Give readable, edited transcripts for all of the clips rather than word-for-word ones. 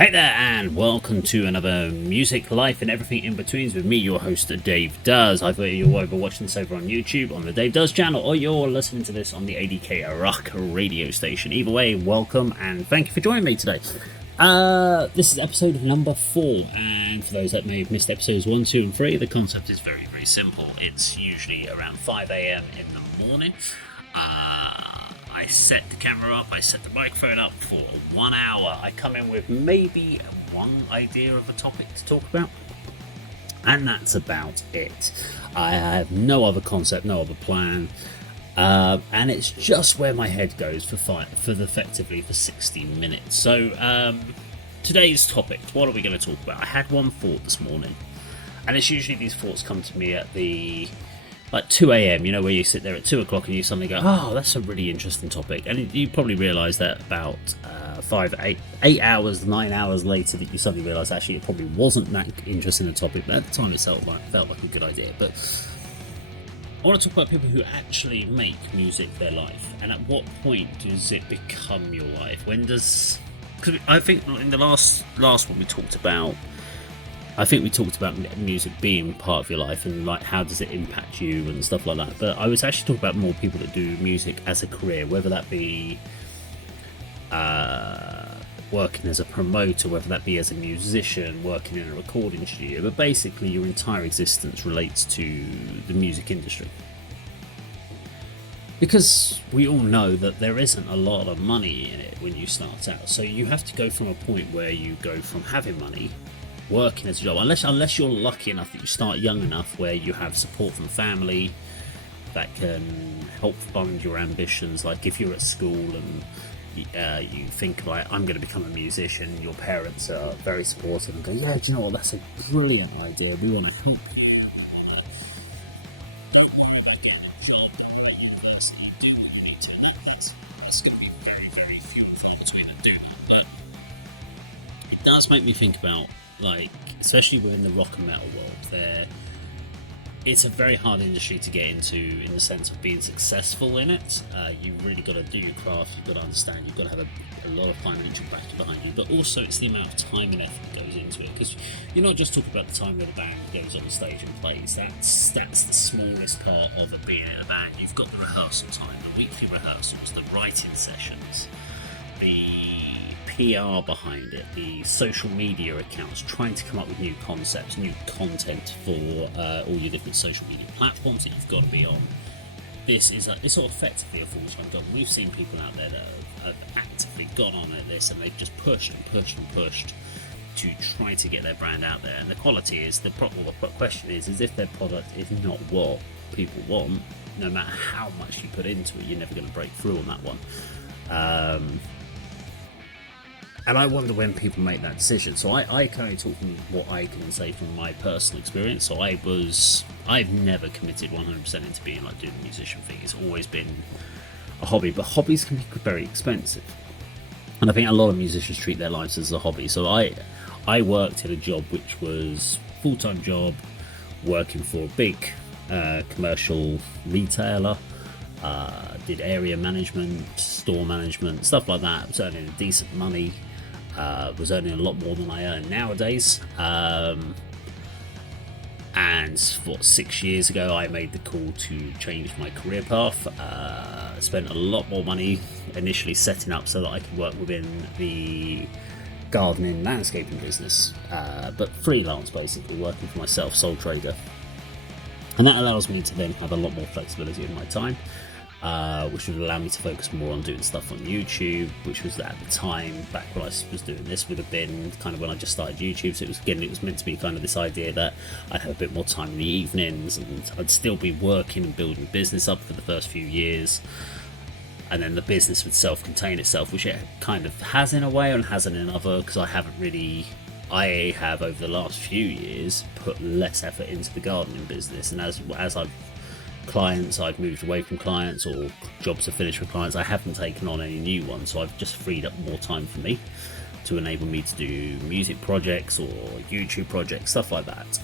Hey there, and welcome to another Music, Life, and Everything in Betweens with me, your host, Dave Does. Either you're over watching this over on YouTube on the Dave Does channel, or you're listening to this on the ADK Rock radio station. Either way, welcome, and thank you for joining me today. This is episode number 4, and for those that may have missed episodes 1, 2, and 3, the concept is very, very simple. It's usually around 5 a.m. in the morning. I set the camera up, I set the microphone up for 1 hour. I come in with maybe one idea of a topic to talk about, and that's about it. I have no other concept, no other plan, and it's just where my head goes for effectively for 60 minutes. So today's topic, what are we going to talk about? I had one thought this morning, and it's usually these thoughts come to me at the 2 a.m, you know, where you sit there at 2 o'clock and you suddenly go, oh, that's a really interesting topic. And you probably realise that about 8 hours, 9 hours later that you suddenly realise actually it probably wasn't that interesting a topic, but at the time it felt like a good idea. But I want to talk about people who actually make music their life, and at what point does it become your life? Because I think in the last one we talked about music being part of your life and like how does it impact you and stuff like that. But I was actually talking about more people that do music as a career, whether that be working as a promoter, whether that be as a musician, working in a recording studio, but basically your entire existence relates to the music industry. Because we all know that there isn't a lot of money in it when you start out, so you have to go from a point where you go from having money, working as a job, unless you're lucky enough that you start young enough where you have support from family that can help fund your ambitions. Like if you're at school and you think like, I'm going to become a musician, your parents are very supportive and go, yeah, do you know what, that's a brilliant idea, we want to help you. It does make me think about, like, especially within the rock and metal world, it's a very hard industry to get into in the sense of being successful in it. You've really got to do your craft, you've got to understand, you've got to have a lot of financial backing behind you, but also it's the amount of time and effort that goes into it, because you're not just talking about the time where the band goes on the stage and plays. That's the smallest part of it being in a band. You've got the rehearsal time, the weekly rehearsals, the writing sessions, the PR behind it, the social media accounts, trying to come up with new concepts, new content for all your different social media platforms that you've got to be on. It's sort of effectively a full-time job. We've seen people out there that have actively gone on at this, and they've just pushed to try to get their brand out there. And the quality is, the question is if their product is not what people want, no matter how much you put into it, you're never going to break through on that one. And I wonder when people make that decision. So I can only talk from what I can say from my personal experience. So I've never committed 100% into being like doing the musician thing. It's always been a hobby, but hobbies can be very expensive. And I think a lot of musicians treat their lives as a hobby. So I worked in a job which was a full-time job, working for a big commercial retailer. Did area management, store management, stuff like that. I was earning decent money. Was earning a lot more than I earn nowadays. And 6 years ago, I made the call to change my career path. Spent a lot more money initially setting up so that I could work within the gardening landscaping business, but freelance, basically working for myself, sole trader. And that allows me to then have a lot more flexibility in my time, which would allow me to focus more on doing stuff on YouTube, which was at the time, back when I was doing this, would have been kind of when I just started YouTube. So it was meant to be kind of this idea that I'd have a bit more time in the evenings, and I'd still be working and building the business up for the first few years. And then the business would self-contain itself, which it kind of has in a way and hasn't in other, because I have over the last few years put less effort into the gardening business, and as I've moved away from clients, or jobs are finished with clients, I haven't taken on any new ones, so I've just freed up more time for me to enable me to do music projects or YouTube projects, stuff like that.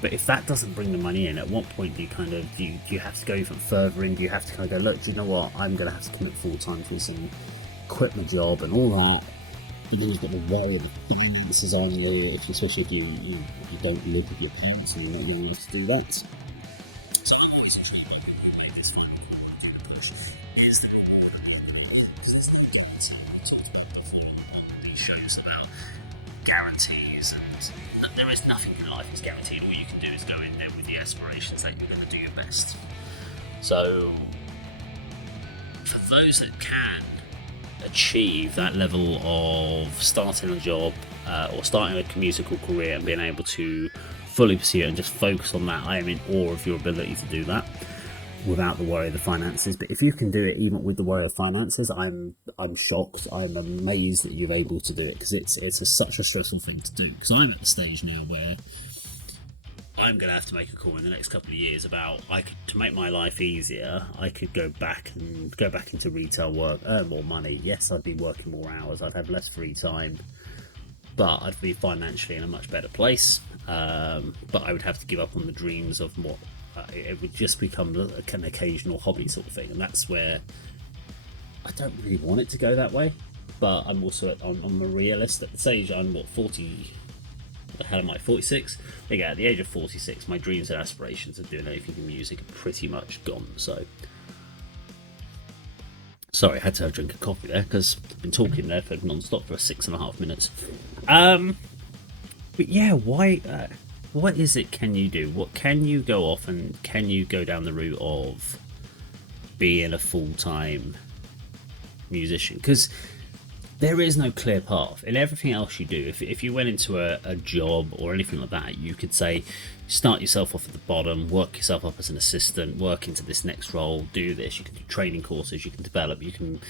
But if that doesn't bring the money in, at what point do you have to go even further in? Do you have to kind of go, look, do you know what, I'm going to have to commit full time to this and quit my job and all that You've always got to worry of the finances on you, especially if you don't live with your parents and you're not able to do that. So one reason is that these shows about guarantees, and there is nothing in life is guaranteed. All you can do is go in there with the aspirations that you're going to do your best. So for those that can achieve that level of starting a job or starting a musical career and being able to fully pursue it and just focus on that, I am in awe of your ability to do that without the worry of the finances. But if you can do it even with the worry of finances, I'm shocked. I'm amazed that you're able to do it, because it's such a stressful thing to do. Because I'm at the stage now where I'm going to have to make a call in the next couple of years about to make my life easier. I could go back into retail work, earn more money. Yes, I'd be working more hours. I'd have less free time, but I'd be financially in a much better place. But I would have to give up on the dreams of what it would just become an occasional hobby sort of thing, and that's where I don't really want it to go that way. But I'm also I'm a realist at the stage. I'm 40. The hell am I, 46? Yeah, at the age of 46, my dreams and aspirations of doing anything in music are pretty much gone. So, sorry, I had to have a drink of coffee there because I've been talking there for non-stop for 6.5 minutes. But yeah, why? What is it? Can you do? What can you go off and can you go down the route of being a full-time musician? Because there is no clear path in everything else you do. If you went into a job or anything like that, you could say, start yourself off at the bottom, work yourself up as an assistant, work into this next role, do this. You can do training courses, you can develop, you can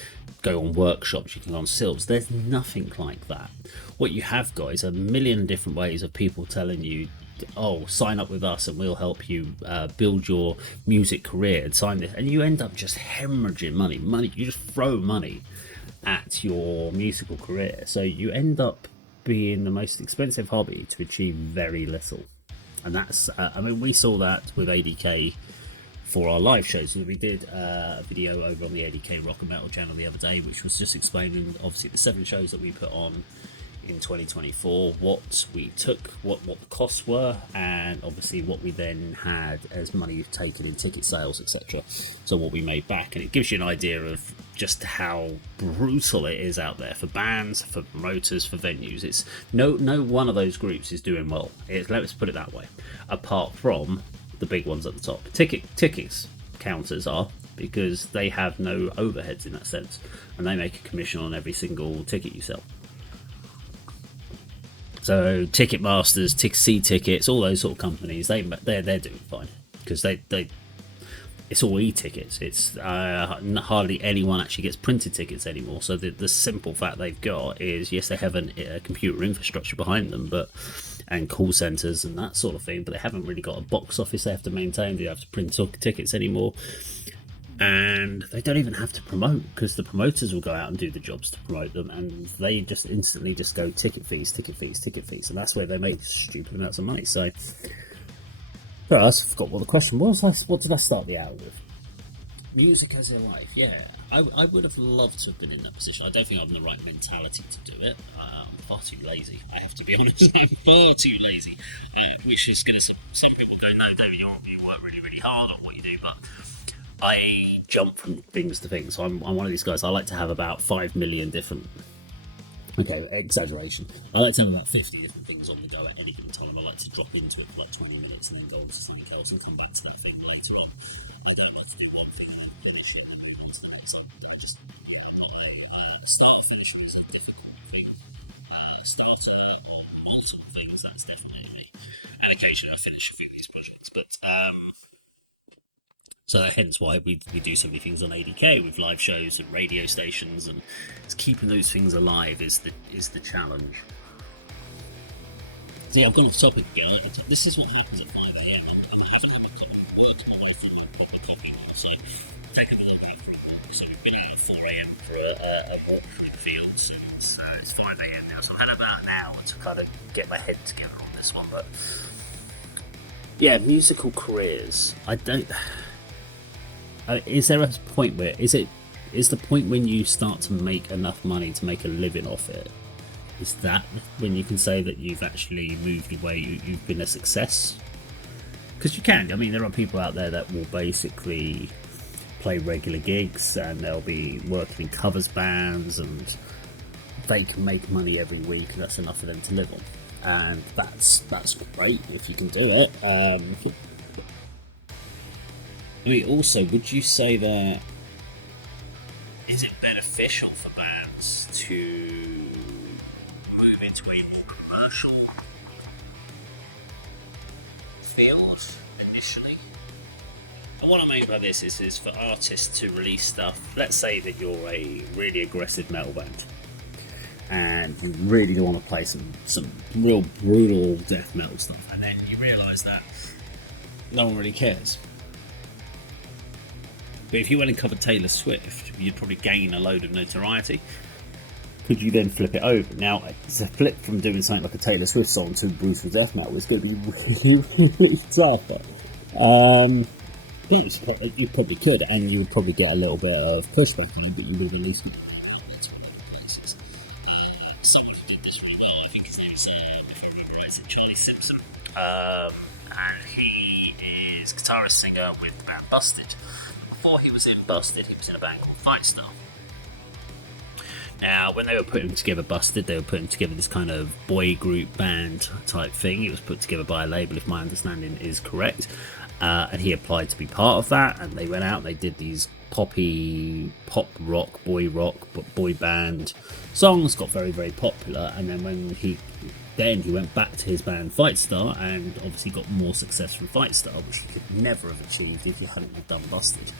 go on workshops, you can go on SILBs. There's nothing like that. What you have got is a million different ways of people telling you, oh, sign up with us and we'll help you build your music career and sign this. And you end up just hemorrhaging money. You just throw money at your musical career, so you end up being the most expensive hobby to achieve very little. And that's we saw that with ADK for our live shows. So we did a video over on the ADK Rock and Metal channel the other day, which was just explaining obviously the 7 shows that we put on in 2024, what we took, what the costs were, and obviously what we then had as money taken in ticket sales, etc. So what we made back, and it gives you an idea of just how brutal it is out there for bands, for promoters, for venues. It's no one of those groups is doing well. Let's put it that way. Apart from the big ones at the top, tickets counters are, because they have no overheads in that sense, and they make a commission on every single ticket you sell. So Ticketmasters, C Tickets, all those sort of companies, they're doing fine, because they it's all e-tickets. It's hardly anyone actually gets printed tickets anymore. So the simple fact they've got is, yes, they have a computer infrastructure behind them, and call centres and that sort of thing, but they haven't really got a box office they have to maintain. They have to print tickets anymore. And they don't even have to promote, because the promoters will go out and do the jobs to promote them, and they just instantly just go ticket fees, and that's where they make stupid amounts of money. So, I forgot what the question was. What did I start the hour with? Music as a life, yeah. I would have loved to have been in that position. I don't think I'm in the right mentality to do it. I'm far too lazy. I have to be honest. I'm far too lazy, which is going to some people go, no, David, you work really, really hard on what you do, but I jump from things to things. So I'm one of these guys. I like to have about 5 million different. Okay, exaggeration. I like to have about 50 different things on the go at any given time. I like to drop into it for like 20 minutes and then go into something else and come back to something later on. I don't have to do one thing initially. Start or finish is a difficult thing. Starter or multiple things, that's definitely me. And occasionally I finish a few of these projects, but so hence why we do so many things on ADK with live shows and radio stations, and it's keeping those things alive is the challenge. So I've gone off topic again. This is what happens at 5 AM. I'm having a cup of work more often than a proper coffee now, so take a little bit for a walk. So we've been out at 4 AM for a walk through the fields, and it's 5 AM now, so I've had about an hour to kind of get my head together on this one. But yeah, musical careers. I don't. Is there a point where is the point when you start to make enough money to make a living off it, Is that when you can say that you've actually moved away, you've been a success? Because you can. I mean, there are people out there that will basically play regular gigs and they'll be working in covers bands and they can make money every week and that's enough for them to live on. And that's great if you can do it. I mean, also, would you say that is it beneficial for bands to move into a more commercial field initially? And what I mean by this is for artists to release stuff. Let's say that you're a really aggressive metal band and you really want to play some real brutal death metal stuff, and then you realise that no one really cares. But if you went and covered Taylor Swift, you'd probably gain a load of notoriety. Could you then flip it over? Now, it's a flip from doing something like a Taylor Swift song to brutal death metal. It's going to be really tough. You probably could, and you would probably get a little bit of pushback on it, but you would at least get places. Someone who did this right now, I think his name is, if I remember right, Charlie Simpson. And he is guitarist, singer with the band Busted. Before he was in Busted, he was in a band called Fightstar. Now, when they were putting together Busted, they were putting together this kind of boy group band type thing. It was put together by a label, if my understanding is correct. And he applied to be part of that, and they went out and they did these pop rock, boy band songs, got very, very popular. And then when he went back to his band Fightstar and obviously got more success from Fightstar, which he could never have achieved if he hadn't have done Busted.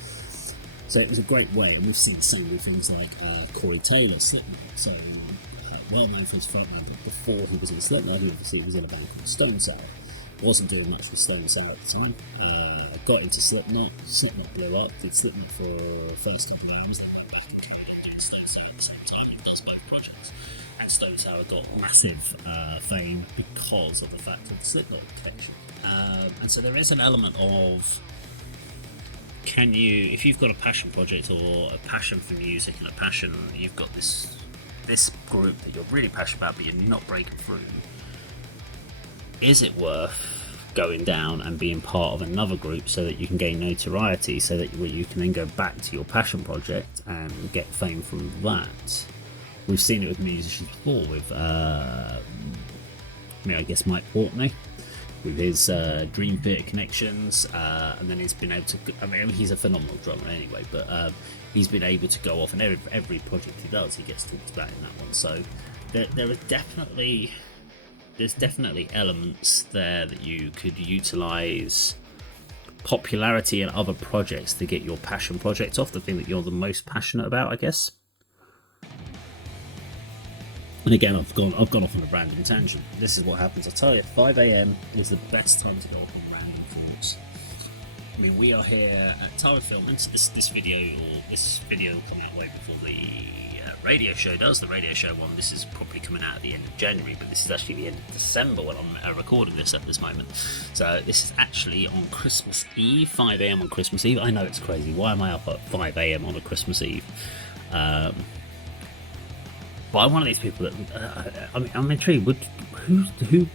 So it was a great way, and we've seen the same with things like Corey Taylor, Slipknot. So, well known for his frontman, before he was in Slipknot, he obviously was in a band called Stone Sour. He wasn't doing much with Stone Sour at the time. Got into Slipknot, Slipknot blew up, did Slipknot for Face to Blames, then went back and did Stone Sour at the same time, and does both projects. And Stone Sour got massive fame because of the fact of the Slipknot connection. And so there is an element of, can you, if you've got a passion project or a passion for music and a passion, you've got this group that you're really passionate about but you're not breaking through, is it worth going down and being part of another group so that you can gain notoriety, so that you can then go back to your passion project and get fame from that? We've seen it with musicians before, with I guess Mike Portnoy with his Dream Theater connections, and then he's been able to, he's a phenomenal drummer anyway, but he's been able to go off, and every project he does, he gets talked about in that one. So there's definitely elements there that you could utilise popularity in other projects to get your passion project off, the thing that you're the most passionate about, I guess. And again, I've gone off on a random tangent. This is what happens. I tell you, 5 a.m. is the best time to go off on random thoughts. I mean, we are here at Tower Film, and this video will come out way before the radio show does. The radio show one, this is probably coming out at the end of January, but this is actually the end of December when I'm recording this at this moment. So this is actually on Christmas Eve, 5 a.m. on Christmas Eve. I know it's crazy. Why am I up at 5 a.m. on a Christmas Eve? But I'm one of these people that I'm intrigued. Who do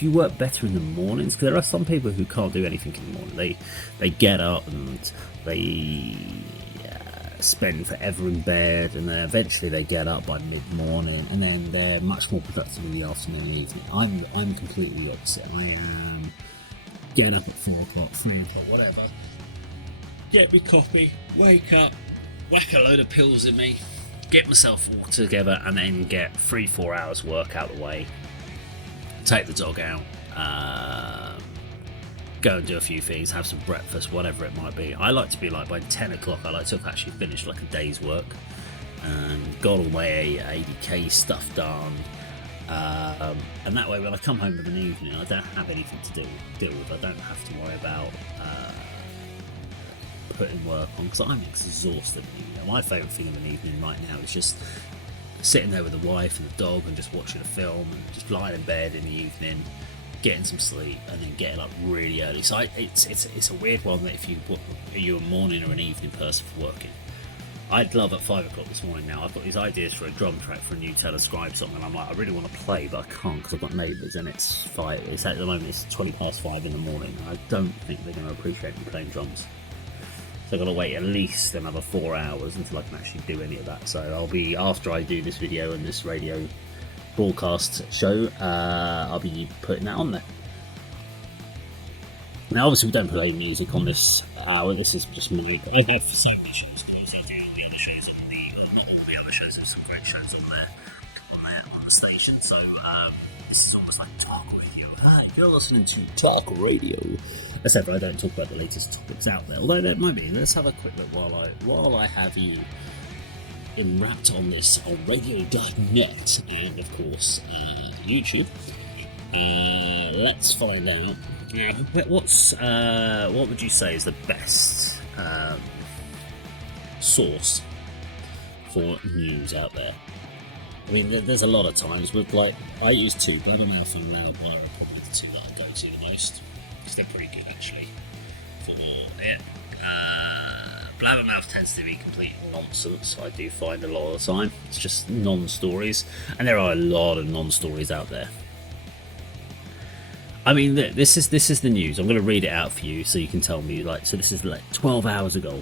you work better in the mornings? Because there are some people who can't do anything in the morning. They get up and they spend forever in bed, and then eventually they get up by mid-morning, and then they're much more productive in the afternoon and evening. I'm completely the opposite. I am get up at 4 o'clock, 3 o'clock, whatever. Get me coffee, wake up, whack a load of pills in me, get myself all together, and then get 3-4 hours work out of the way, take the dog out, go and do a few things, have some breakfast, whatever it might be. I like to be like, by 10 o'clock I like to have actually finished like a day's work and got all my ADK stuff done, and that way when I come home of an evening I don't have anything to deal with. I don't have to worry about putting work on, because I'm exhausted. My favourite thing of an evening right now is just sitting there with the wife and the dog and just watching a film and just lying in bed in the evening, getting some sleep, and then getting up really early. So it's a weird one that are you a morning or an evening person for working? I'd love at 5 o'clock this morning now. I've got these ideas for a drum track for a new Telescribe song, and I'm like, I really want to play, but I can't because I've got neighbours, and it's 5. It's at the moment it's 5:20 in the morning. I don't think they're going to appreciate me playing drums. So I've got to wait at least another 4 hours until I can actually do any of that. So I'll be, after I do this video and this radio broadcast show, I'll be putting that on there. Now, obviously, we don't play music on this hour. This is just me. I have so many shows because I do all the other shows on not all the other shows. There's some great shows on the station. So this is almost like talk radio. Hi, you're listening to talk radio. Except I don't talk about the latest topics out there. Although there might be. Let's have a quick look while I have you wrapped on this on radio.net and of course YouTube. Let's find out. Yeah, what would you say is the best source for news out there? I mean, there's a lot of times with, like, I use two, Blabbermouth and Loudwire are probably the two that I go to the most because they're pretty good actually for it. Blabbermouth tends to be complete nonsense. I do find a lot of the time it's just non-stories, and there are a lot of non-stories out there. I mean, this is the news. I'm going to read it out for you so you can tell me. Like, so this is like 12 hours ago.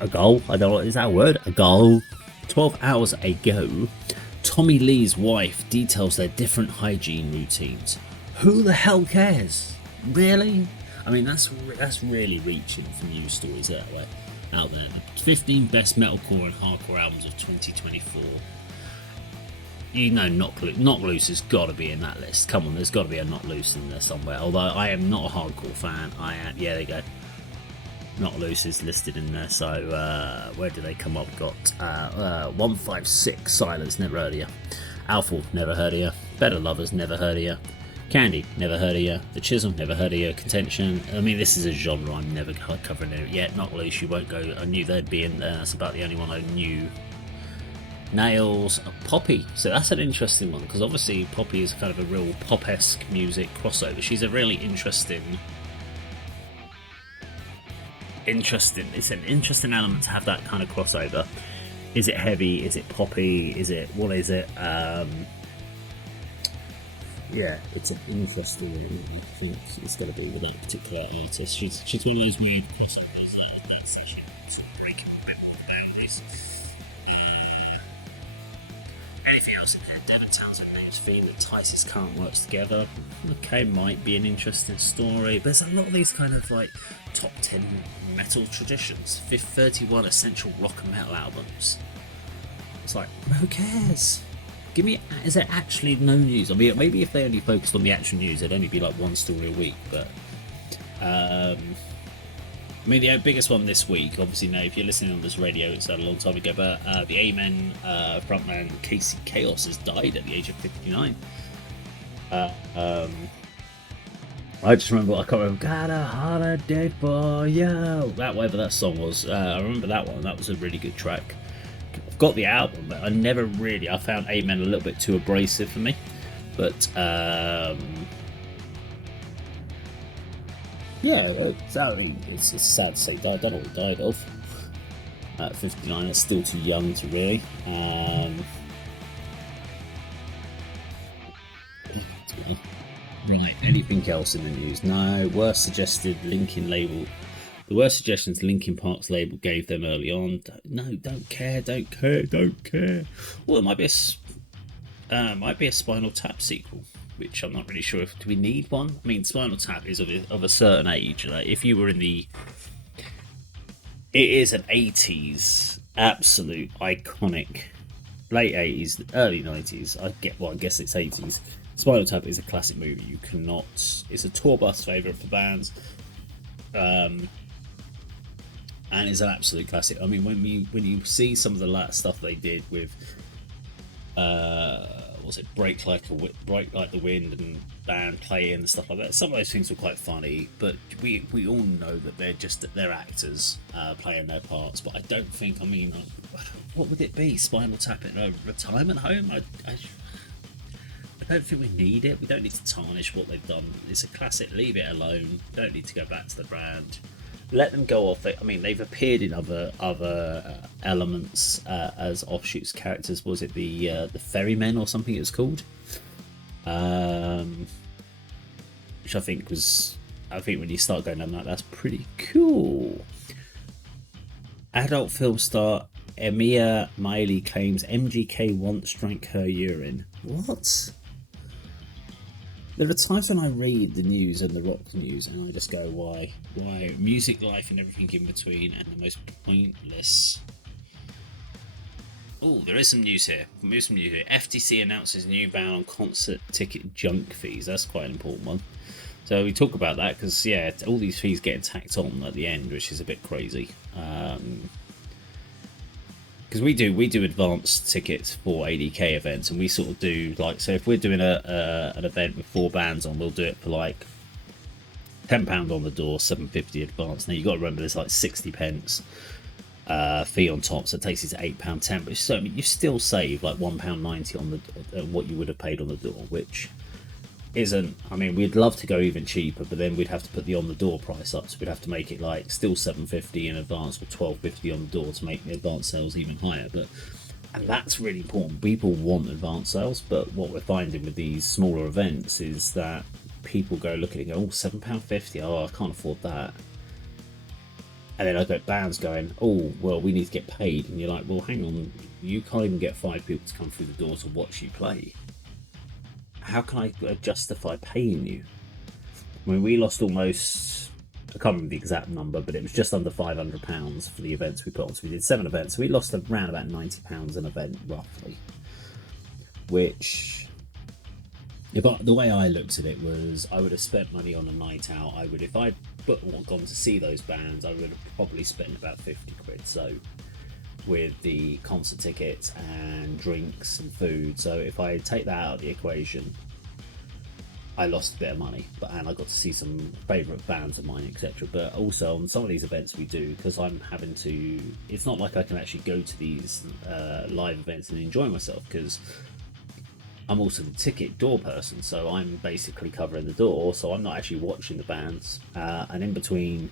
I don't know, is that a word? 12 hours ago, Tommy Lee's wife details their different hygiene routines. Who the hell cares? Really? I mean, that's really reaching for news stories out there. The 15 best metalcore and hardcore albums of 2024. You know, Knock Loose has got to be in that list. Come on, there's got to be a Knock Loose in there somewhere. Although I am not a hardcore fan. Yeah, there you go. Knock Loose is listed in there. So where do they come up? Got 156, Silence, never heard of you. Alpha, never heard of you. Better Lovers, never heard of you. Candy, never heard of you. The Chisel, never heard of you. Contention, I mean, this is a genre I'm never covering it yet. Knock Loose, you won't go. I knew they'd be in there. That's about the only one I knew. Nails, Poppy. So that's an interesting one because obviously Poppy is kind of a real pop-esque music crossover. She's a really interesting. It's an interesting element to have that kind of crossover. Is it heavy? Is it poppy? What is it? Yeah, it's an interesting one. I think it's going to be with that particular artist. She's one of these weird crossovers. Let's see, she's breaking a bit more boundaries. Anything else in there? Devin Townsend names Fiend and Tice's current works together. Okay, might be an interesting story. But there's a lot of these kind of like top 10 metal traditions. 31 essential rock and metal albums. It's like, who cares? Is there actually no news? I mean, maybe if they only focused on the actual news, it'd only be like one story a week. But I mean, the biggest one this week, obviously, now if you're listening on this radio, it's a long time ago, but the Amen frontman Casey Chaos has died at the age of 59. I just remember, I can't remember, got a holiday for you. Whatever that song was, I remember that one. That was a really good track. I've got the album, but I found Amen a little bit too abrasive for me. But yeah, it's sad to say he died. I don't know what he died of. At 59, it's still too young to really. Right, anything else in the news? No. Worst suggested Linkin label. The worst suggestions Linkin Park's label gave them early on. No, don't care. Well, it might be a Spinal Tap sequel, which I'm not really sure if do we need one. I mean, Spinal Tap is of a certain age. Like if you were in it is an 80s absolute iconic, late 80s, early 90s. I guess it's 80s. Spinal Tap is a classic movie. You cannot. It's a tour bus favourite for bands. And it's an absolute classic. I mean, when you see some of the stuff they did with, was it Break Like the Wind and band playing and stuff like that. Some of those things were quite funny, but we all know that they're actors playing their parts. But I don't think. I mean, what would it be? Spinal Tap at a retirement home? I don't think we need it. We don't need to tarnish what they've done. It's a classic. Leave it alone. Don't need to go back to the brand. let them go off. I mean, they've appeared in other elements as offshoots characters. Was it the Ferrymen or something? It was called, which I think was. I think when you start going down that, that's pretty cool. Adult film star Emiya Miley claims MGK once drank her urine. What? There are times when I read the news and the rock news and I just go, why? Why? Music, life and everything in between, and the most pointless. Oh, there is some news here. FTC announces new ban on concert ticket junk fees. That's quite an important one. So we talk about that because, yeah, all these fees getting tacked on at the end, which is a bit crazy. Because we do advanced tickets for ADK events, and we sort of do like, so if we're doing an event with 4 bands on, we'll do it for like £10 on the door, £7.50 advance. Now you got to remember there's like 60 pence fee on top, so it takes you to £8.10. But so you still save like £1.90 on the what you would have paid on the door, which isn't. I mean, we'd love to go even cheaper, but then we'd have to put the on the door price up, so we'd have to make it like still $7.50 in advance or $12.50 on the door to make the advance sales even higher. And that's really important. People want advance sales, but what we're finding with these smaller events is that people go look at it and go, oh, £7.50, oh, I can't afford that. And then I get bands going, oh, well, we need to get paid. And you're like, well, hang on, you can't even get 5 people to come through the door to watch you play. How can I justify paying you? I mean, we lost almost, I can't remember the exact number, but it was just under £500 for the events we put on. So we did 7 events, so we lost around about £90 an event, roughly. Which, the way I looked at it was, I would have spent money on a night out. If I'd gone to see those bands, I would have probably spent about 50 quid. So with the concert tickets and drinks and food, so if I take that out of the equation, I lost a bit of money, and I got to see some favourite bands of mine, etc. But also on some of these events we do, because I'm having to, it's not like I can actually go to these live events and enjoy myself, because I'm also the ticket door person, so I'm basically covering the door, so I'm not actually watching the bands, and in between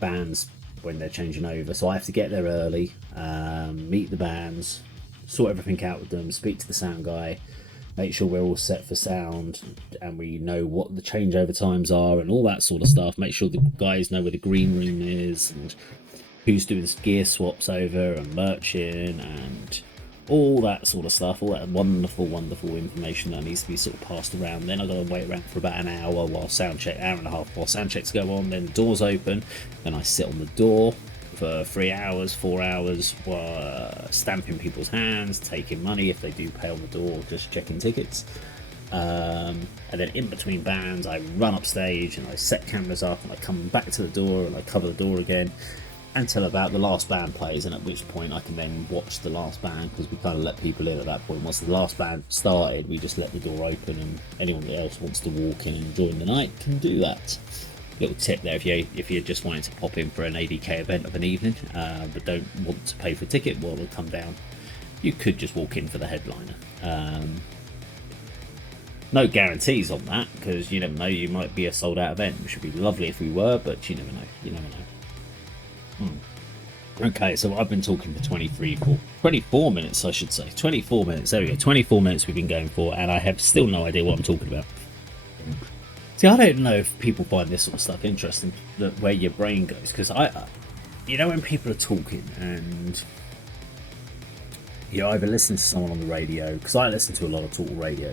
bands when they're changing over, so I have to get there early, meet the bands, sort everything out with them, speak to the sound guy, make sure we're all set for sound and we know what the changeover times are and all that sort of stuff, make sure the guys know where the green room is and who's doing gear swaps over and merching and all that sort of stuff, all that wonderful information that needs to be sort of passed around. Then I've got to wait around for about an hour while sound check, hour and a half while sound checks go on, then the doors open, then I sit on the door for 3 hours, 4 hours, stamping people's hands, taking money if they do pay on the door, just checking tickets. And then in between bands I run up stage and I set cameras up and I come back to the door and I cover the door again until about the last band plays, and at which point I can then watch the last band, because we kind of let people in at that point. Once the last band started, we just let the door open and anyone else wants to walk in and join the night can do that. Little tip there, if you're just wanting to pop in for an ADK event of an evening but don't want to pay for a ticket while they'll come down, you could just walk in for the headliner. No guarantees on that, because you never know, you might be a sold out event, which would be lovely if we were, but you never know. Okay, so I've been talking for 24 minutes, I should say. 24 minutes, there we go. 24 minutes we've been going for, and I have still no idea what I'm talking about. See, I don't know if people find this sort of stuff interesting, where your brain goes, because when people are talking and you either listen to someone on the radio, because I listen to a lot of talk radio.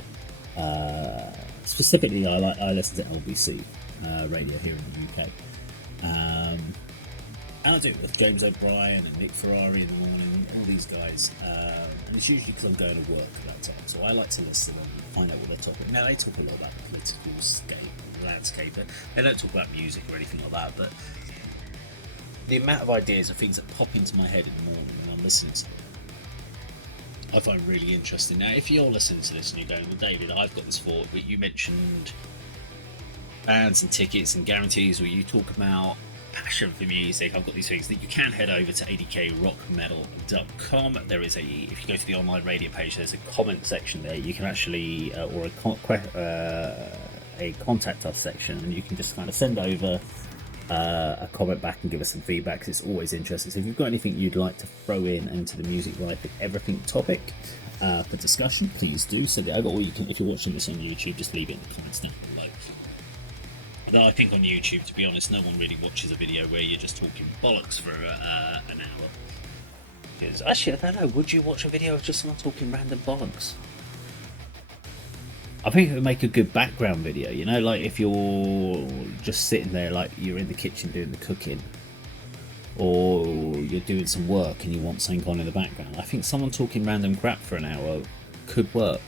Specifically, I listen to LBC radio here in the UK. And I do it with James O'Brien and Nick Ferrari in the morning, all these guys. And it's usually because I'm going to work at that time, so I like to listen and find out what they're talking. Now, they talk a lot about the political landscape, but they don't talk about music or anything like that, but the amount of ideas of things that pop into my head in the morning when I'm listening to them, I find really interesting. Now, if you're listening to this and you're going, well, David, I've got this thought, but you mentioned bands and tickets and guarantees, where you talk about passion for music, I've got these things, that you can head over to adkrockmetal.com. There is if you go to the online radio page, there's a comment section there. You can actually, or a contact us section, and you can just kind of send over a comment back and give us some feedback, 'cause it's always interesting. So if you've got anything you'd like to throw in into the Music Life with Everything topic for discussion, please do send it over. Or you can, if you're watching this on YouTube, just leave it in the comments down below. Although I think on YouTube, to be honest, no one really watches a video where you're just talking bollocks for an hour. Because actually, I don't know, would you watch a video of just someone talking random bollocks? I think it would make a good background video, you know, like if you're just sitting there, like you're in the kitchen doing the cooking, or you're doing some work and you want something on in the background. I think someone talking random crap for an hour could work.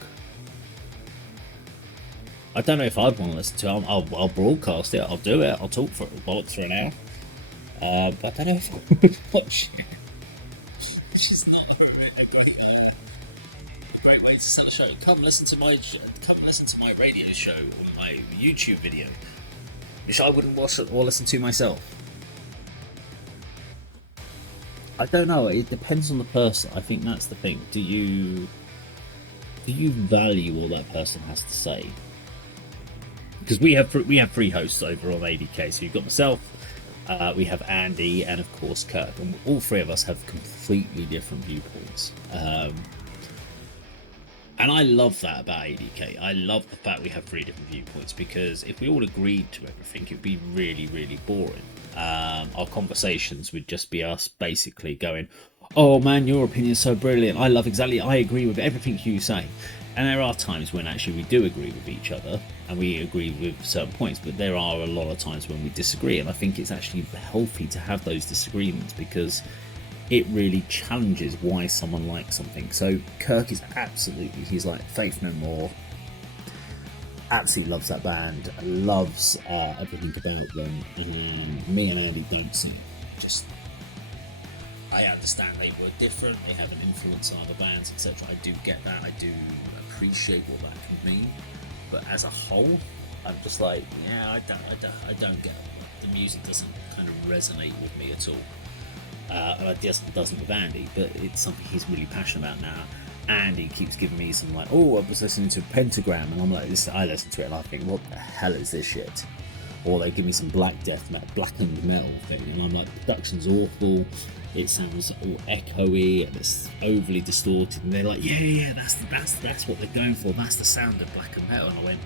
I don't know if I'd want to listen to it. I'll broadcast it. I'll do it. I'll talk for bollocks for an hour. But I don't know if I would watch it. Which is not a great way to sell a show. Come listen to my radio show or my YouTube video, which I wouldn't watch or listen to myself. I don't know. It depends on the person. I think that's the thing. Do you value all that person has to say? Because we have 3 hosts over on ADK. So you've got myself, we have Andy, and of course Kirk. And all 3 of us have completely different viewpoints. And I love that about ADK. I love the fact we have 3 different viewpoints, because if we all agreed to everything, it'd be really, really boring. Our conversations would just be us basically going, "Oh man, your opinion's so brilliant. I agree with everything you say." And there are times when actually we do agree with each other and we agree with certain points, but there are a lot of times when we disagree. And I think it's actually healthy to have those disagreements, because it really challenges why someone likes something. So Kirk is he's like Faith No More, absolutely loves that band, loves everything about them. Me and Andy don't see, just, I understand they were different, they have an influence on other bands, etc. I do get that, I do appreciate what that can mean, but as a whole, I'm just like, yeah, I don't get it. The music doesn't kind of resonate with me at all. And it doesn't with Andy, but it's something he's really passionate about now. Andy keeps giving me some like, "Oh, I was listening to Pentagram," and I'm like, I listen to it and I think, what the hell is this shit? Or they give me some blackened metal thing, and I'm like, the production's awful, it sounds all echoey and it's overly distorted, and they're like, yeah, that's what they're going for, that's the sound of blackened metal. And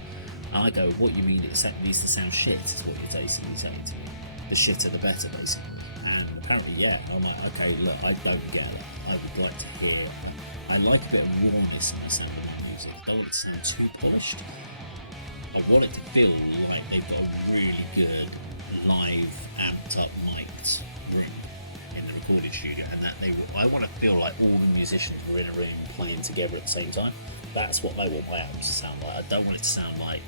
I go, what you mean it needs to sound shit, is what you're basically saying to me. The shitter the better, basically. And apparently, yeah. I'm like, okay, look, I don't get it. I would like to hear, I like a bit of warmness in the sound of that music. I don't want it to sound too polished. I want it to feel like they've got a really good live, amped up mic'd room in the recording studio, and that I want to feel like all the musicians were in a room playing together at the same time. That's what I want my albums to sound like. I don't want it to sound like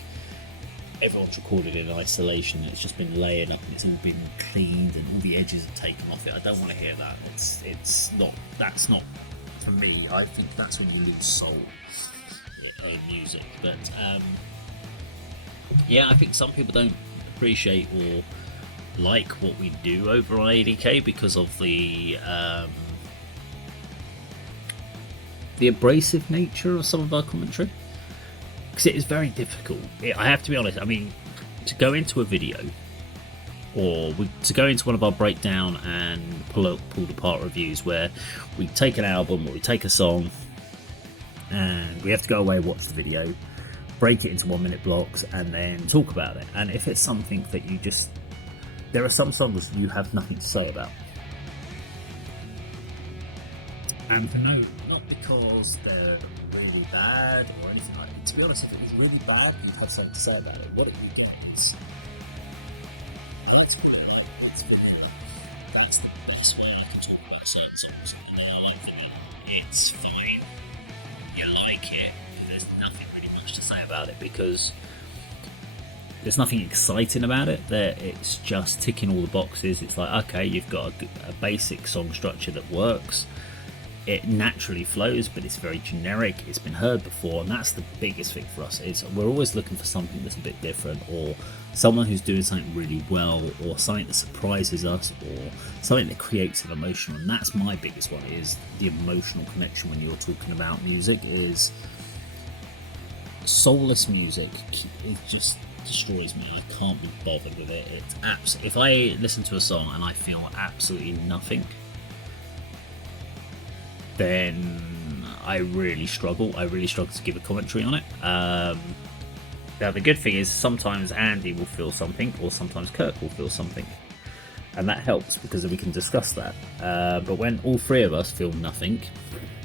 everyone's recorded in isolation, it's just been laying up and it's all been cleaned and all the edges are taken off it. I don't want to hear that. That's not for me. I think that's when you lose soul in music. But yeah, I think some people don't appreciate or like what we do over on ADK because of the abrasive nature of some of our commentary. Because it is very difficult. I have to be honest. I mean, to go into a video, or to go into one of our breakdown and pulled apart reviews, where we take an album or we take a song, and we have to go away, watch the video, break it into 1 minute blocks, and then talk about it. And if it's something that there are some songs you have nothing to say about. And no, not because they're really bad or anything like that. To be honest, if it was really bad, you'd have something to say about it. What it is, that's the best way I can talk about certain songs. And then I like them. It's fine. You like it. There's nothing really much to say about it because there's nothing exciting about it. It's just ticking all the boxes. It's like, okay, you've got a basic song structure that works. It naturally flows, but it's very generic. It's been heard before, and that's the biggest thing for us. Is we're always looking for something that's a bit different, or someone who's doing something really well, or something that surprises us, or something that creates an emotion. And that's my biggest one, is the emotional connection when you're talking about music. Is soulless music is just destroys me. I can't be bothered with it. If I listen to a song and I feel absolutely nothing, then I really struggle. I really struggle to give a commentary on it. Now the good thing is sometimes Andy will feel something, or sometimes Kirk will feel something, and that helps because then we can discuss that. But when all three of us feel nothing,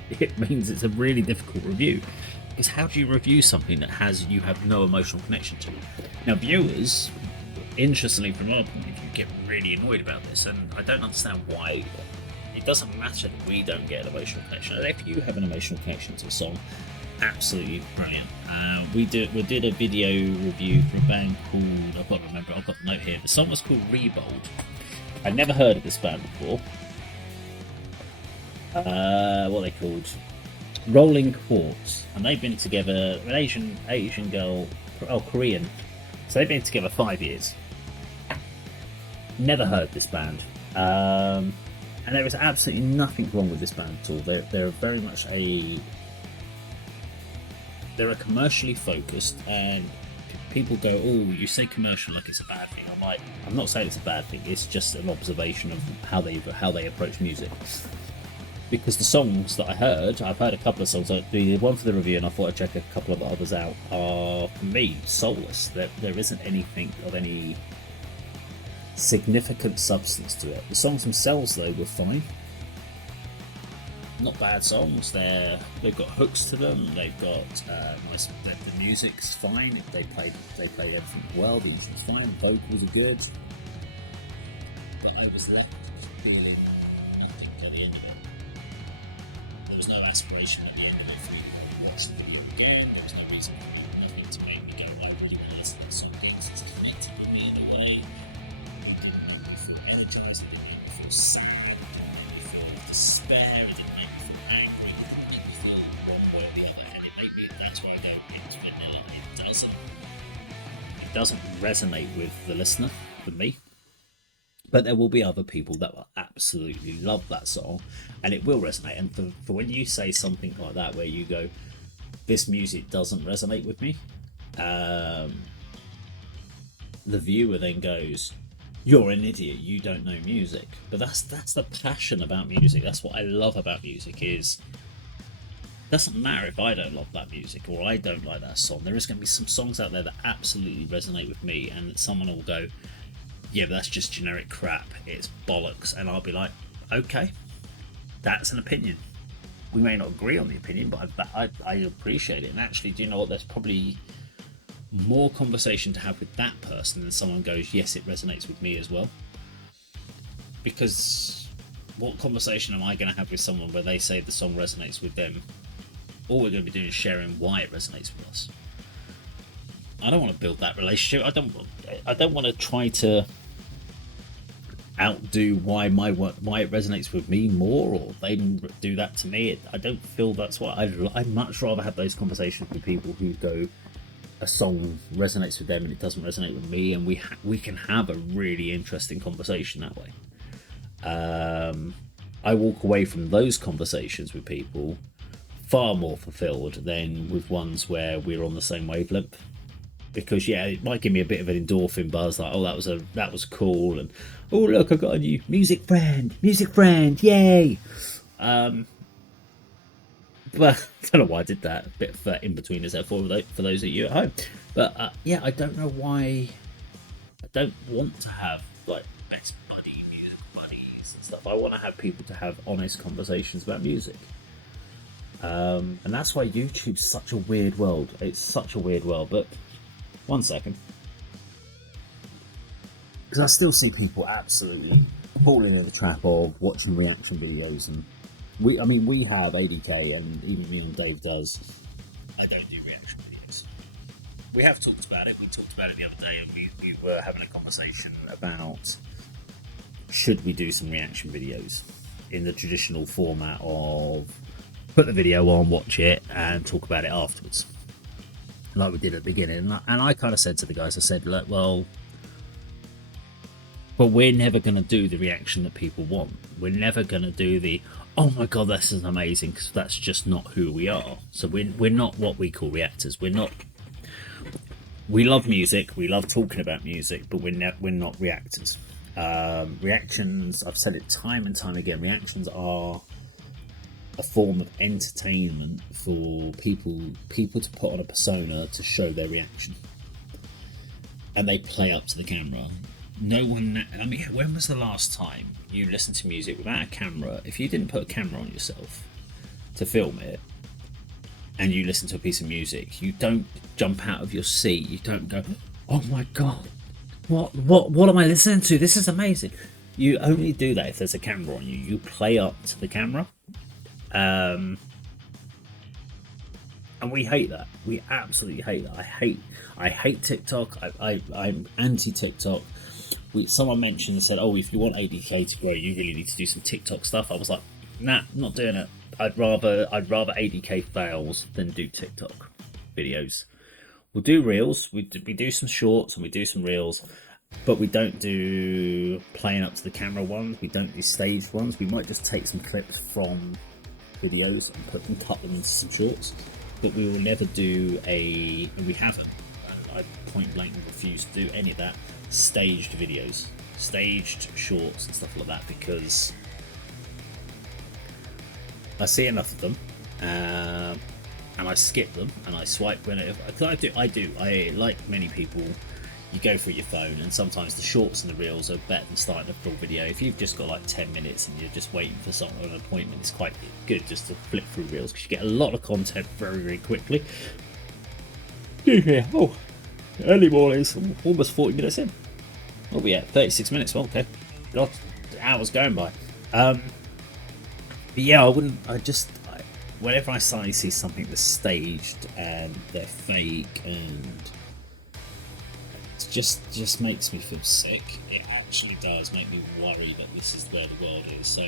it means it's a really difficult review. Because how do you review something that you have no emotional connection to? Now viewers, interestingly from our point of view, get really annoyed about this, and I don't understand why. It doesn't matter that we don't get an emotional connection. If you have an emotional connection to a song, absolutely brilliant. We did a video review for a band called, I've got the note here. The song was called Rebold. I'd never heard of this band before. What are they called? Rolling Quartz, and they've been together. An Asian girl, Korean. So they've been together 5 years. Never heard this band. And there is absolutely nothing wrong with this band at all. They're very much they're a commercially focused, and people go, "Oh, you say commercial like it's a bad thing." I'm like, I'm not saying it's a bad thing. It's just an observation of how they approach music. Because the songs that I've heard a couple of songs. Like the one for the review, and I thought I'd check a couple of the others out. Are for me soulless. There isn't anything of any significant substance to it. The songs themselves, though, were fine. Not bad songs. They've got hooks to them. They've got nice. The music's fine. They played everything well. The music's fine. Vocals are good. But I was left feeling nothing at the end of it. There was no aspiration at the end of it for me to watch the video again. There was no reason for me, nothing to make me go, I really want to listen to the song again because it's connected with me in a way. It didn't make me feel energized. It didn't make me feel sad. It didn't make me feel despair. It didn't make me feel angry. It didn't make me feel one way or the other. And it made me, that's where I go, it's vanilla. It doesn't resonate with the listener, for me. But there will be other people that will absolutely love that song, and it will resonate. And for when you say something like that, where you go, this music doesn't resonate with me, the viewer then goes, you're an idiot, you don't know music. But that's the passion about music. That's what I love about music. Is it doesn't matter if I don't love that music or I don't like that song. There is going to be some songs out there that absolutely resonate with me, and someone will go, yeah, but that's just generic crap, it's bollocks. And I'll be like, okay, that's an opinion. We may not agree on the opinion, but I appreciate it. And actually, do you know what? There's probably more conversation to have with that person than someone goes, yes, it resonates with me as well. Because what conversation am I going to have with someone where they say the song resonates with them? All we're going to be doing is sharing why it resonates with us. I don't want to build that relationship. I don't want to try to outdo why it resonates with me more, or they do that to me. I don't feel that's what I'd much rather have those conversations with people who go, a song resonates with them and it doesn't resonate with me, and we can have a really interesting conversation that way. I walk away from those conversations with people far more fulfilled than with ones where we're on the same wavelength. Because yeah, it might give me a bit of an endorphin buzz, like, oh, that was cool, and oh look, I got a new music friend, yay! But I don't know why I did that. A bit of in between is there for those of you at home. But yeah, I don't know why. I don't want to have like best musical buddies and stuff. I want to have people to have honest conversations about music. And that's why YouTube's such a weird world. It's such a weird world, but. 1 second. Because I still see people absolutely falling in the trap of watching reaction videos, and we have ADK, and even me and Dave does. I don't do reaction videos. We have talked about it. We talked about it the other day, and we were having a conversation about should we do some reaction videos in the traditional format of put the video on, watch it, and talk about it afterwards. Like we did at the beginning, and I kind of said to the guys, I said, look, well, but we're never going to do the reaction that people want. We're never going to do the, oh my god, this is amazing, because that's just not who we are. So we're not what we call reactors. We're not we love music, we love talking about music, but we're not reactors. Reactions, I've said it time and time again, reactions are a form of entertainment for people to put on a persona to show their reaction, and they play up to the camera. No one, I mean, when was the last time you listened to music without a camera? If you didn't put a camera on yourself to film it and you listen to a piece of music, you don't jump out of your seat, you don't go, oh my god, what am I listening to, this is amazing. You only do that if there's a camera on you. You play up to the camera. And we hate that. We absolutely hate that. I hate TikTok. I'm anti TikTok. Someone mentioned and said, "Oh, if you want ADK to grow, you really need to do some TikTok stuff." I was like, "Nah, not doing it. I'd rather ADK fails than do TikTok videos. We'll do reels. We do some shorts and we do some reels, but we don't do playing up to the camera ones. We don't do staged ones. We might just take some clips from videos and cut them into some shorts, but we will never do we haven't, I point blank refuse to do any of that staged videos, staged shorts and stuff like that, because I see enough of them, and I skip them and I swipe whenever I like many people. You go through your phone, and sometimes the shorts and the reels are better than starting a full video. If you've just got like 10 minutes and you're just waiting for someone on an appointment, it's quite good just to flip through reels because you get a lot of content very, very quickly. Yeah. Oh, early mornings, almost 40 minutes in. Oh, yeah, 36 minutes. Well, okay. God, hours going by. But yeah, whenever I suddenly see something that's staged and they're fake and just makes me feel sick. It actually does make me worry that this is where the world is. So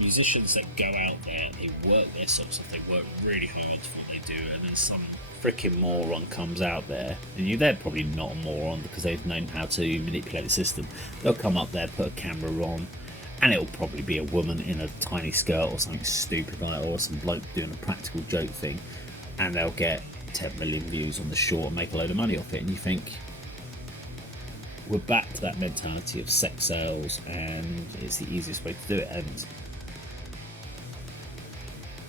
musicians that go out there, they work their socks off, they work really hard for what they do, and then some freaking moron comes out there, and they're probably not a moron because they've known how to manipulate the system. They'll come up there, put a camera on, and it'll probably be a woman in a tiny skirt or something stupid like that, or some bloke doing a practical joke thing, and they'll get 10 million views on the short and make a load of money off it. And you think, we're back to that mentality of sex sales, and it's the easiest way to do it. And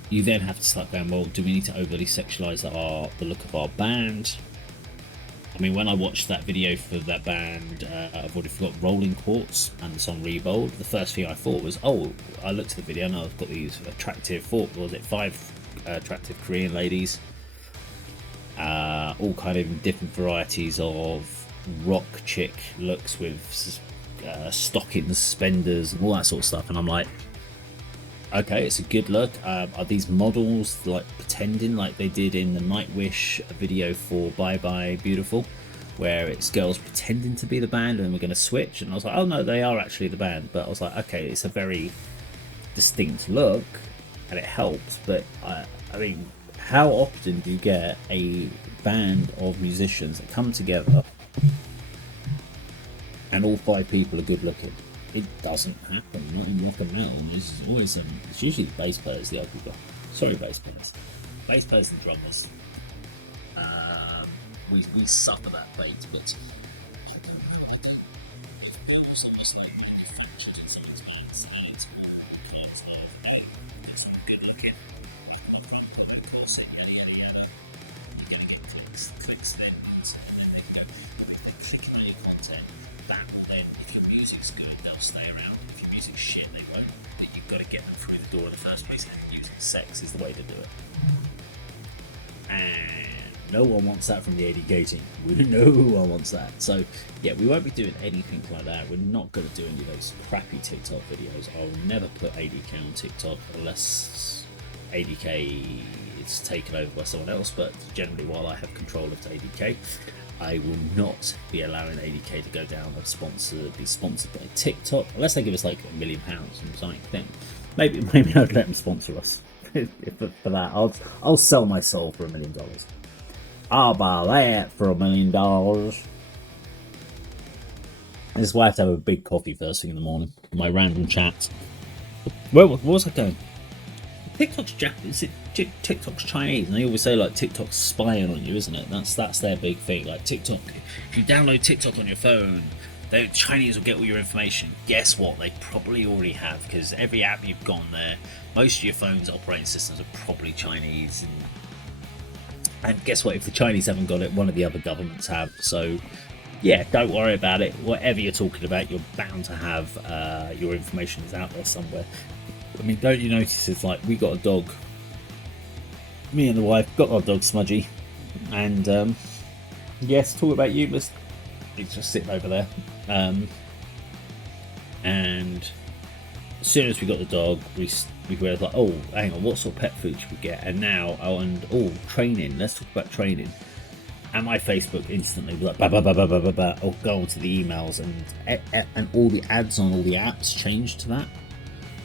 you then have to start going, well, do we need to overly sexualize the look of our band? I mean, when I watched that video for that band, I've already forgot, Rolling Quartz and the song Rebold, the first thing I thought was, oh, I looked at the video and I've got these five attractive Korean ladies, all kind of different varieties of rock chick looks with stockings, suspenders, and all that sort of stuff. And I'm like, okay, it's a good look. Are these models like pretending like they did in the Nightwish video for Bye Bye Beautiful, where it's girls pretending to be the band and we're going to switch? And I was like, oh no, they are actually the band. But I was like, okay, it's a very distinct look and it helps. But I mean, how often do you get a band of musicians that come together and all five people are good looking? It doesn't happen, not in rock and metal. It's always it's usually bass players, the ugly guy. Sorry, bass players and drummers. We suffer that fate, but sex is the way to do it, and no one wants that from the ADK team. No one wants that. So yeah, we won't be doing anything like that. We're not going to do any of those crappy TikTok videos. I'll never put ADK on TikTok unless ADK is taken over by someone else, but generally while I have control of the ADK, I will not be allowing ADK to go down and be sponsored by TikTok unless they give us like £1 million or something. Then maybe I'd let them sponsor us. For that, I'll sell my soul for $1 million. I'll buy that for $1 million. This is why I have to have a big coffee first thing in the morning. My random chat. What was I going? TikTok's Japanese, TikTok's Chinese, and they always say like TikTok's spying on you, isn't it? That's their big thing. Like TikTok, if you download TikTok on your phone, the Chinese will get all your information. Guess what? They probably already have, because every app you've got on there, most of your phone's operating systems are probably Chinese. And guess what? If the Chinese haven't got it, one of the other governments have. So yeah, don't worry about it. Whatever you're talking about, you're bound to have your information is out there somewhere. I mean, don't you notice it's like we got a dog, me and the wife got our dog Smudgy, and yes, talk about you, Miss. He's just sitting over there, and as soon as we got the dog, we were like, oh, hang on, what sort of pet food should we get? And now, training. Let's talk about training. And my Facebook instantly was like, or go onto the emails, and all the ads on all the apps changed to that.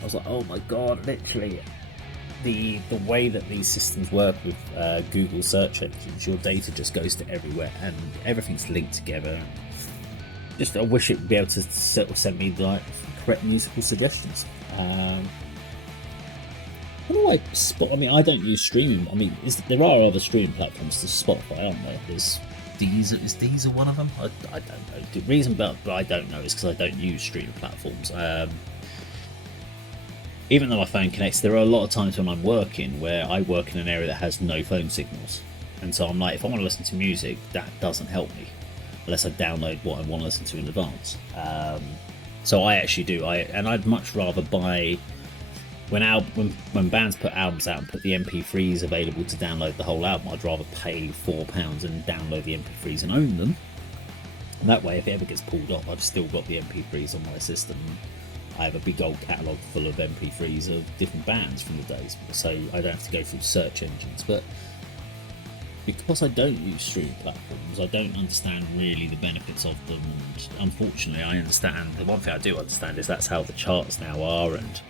I was like, oh my god, literally, the way that these systems work with Google search engines, your data just goes to everywhere, and everything's linked together. Just, I wish it would be able to send me like correct musical suggestions. How do I spot? I mean, I don't use streaming. I mean, there are other streaming platforms to Spotify, aren't there? There's Deezer. Is Deezer one of them? I don't know. The reason, but I don't know is because I don't use streaming platforms. Even though my phone connects, there are a lot of times when I'm working where I work in an area that has no phone signals, and so I'm like, if I want to listen to music, that doesn't help me unless I download what I want to listen to in advance. So I actually do. And I'd much rather buy when bands put albums out and put the MP3s available to download the whole album. I'd rather pay £4 and download the MP3s and own them. And that way, if it ever gets pulled off, I've still got the MP3s on my system. I have a big old catalogue full of MP3s of different bands from the days, so I don't have to go through search engines. But because I don't use streaming platforms, I don't understand really the benefits of them. And unfortunately, I understand, the one thing I do understand is that's how the charts now are, and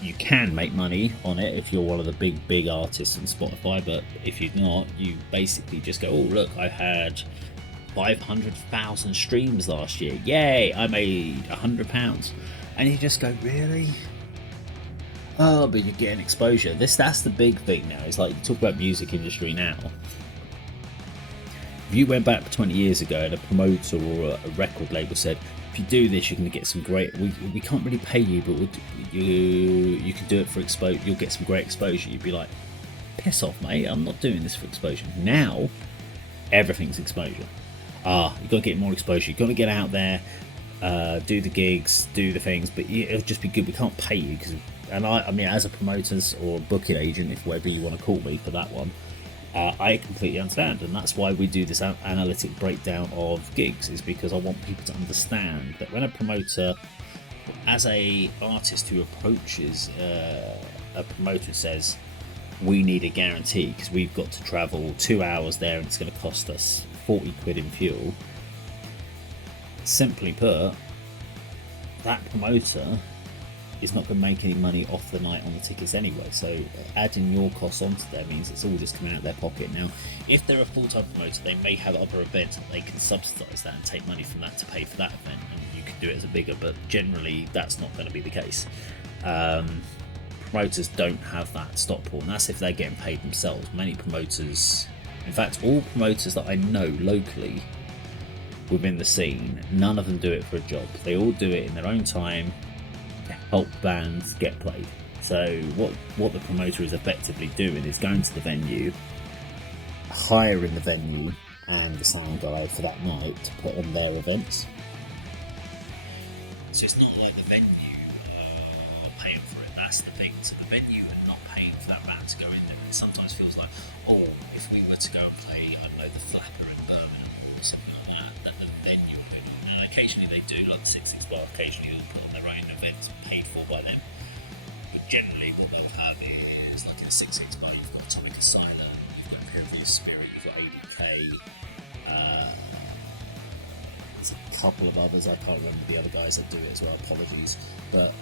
you can make money on it if you're one of the big artists on Spotify. But if you're not, you basically just go, oh look, I had 500,000 streams last year, yay, I made £100, and you just go, really? Oh, but you're getting exposure. That's the big thing now. It's like, you talk about music industry now. If you went back 20 years ago and a promoter or a record label said, if you do this, you're going to get some great, we can't really pay you, but you can do it for exposure, you'll get some great exposure, you'd be like, piss off, mate, I'm not doing this for exposure. Now everything's exposure. You've got to get more exposure, you've got to get out there, do the gigs, do the things, but it'll just be good. We can't pay you and I mean, as a promoter or booking agent, if whatever you want to call me for that one, I completely understand, and that's why we do this analytic breakdown of gigs, is because I want people to understand that when a promoter, as a artist who approaches a promoter, says we need a guarantee because we've got to travel 2 hours there and it's going to cost us 40 quid in fuel, simply put, that promoter is not going to make any money off the night on the tickets anyway. So adding your costs onto there means it's all just coming out of their pocket. Now, if they're a full-time promoter, they may have other events that they can subsidise that and take money from that to pay for that event, and you can do it as a bigger, but generally that's not going to be the case. Promoters don't have that stockport, and that's if they're getting paid themselves. Many promoters, in fact all promoters that I know locally within the scene, none of them do it for a job. They all do it in their own time, help bands get played. So what the promoter is effectively doing is going to the venue, hiring the venue and the sound guy for that night to put on their events. So it's not like the venue are paying for it. That's the thing. So the venue are not paying for that band to go in there. It sometimes feels like, oh, if we were to go and play, I don't know, the Flapper in Birmingham or something like that the venue will pay. And occasionally they do, like the 6 Bar, occasionally they'll put on their own events paid for by them. But generally what they'll have is, like in a 6 Bar, you've got Atomic Asylum, you've got Pure Spirit, you've got ADK, there's a couple of others, I can't remember the other guys that do it as well, apologies. But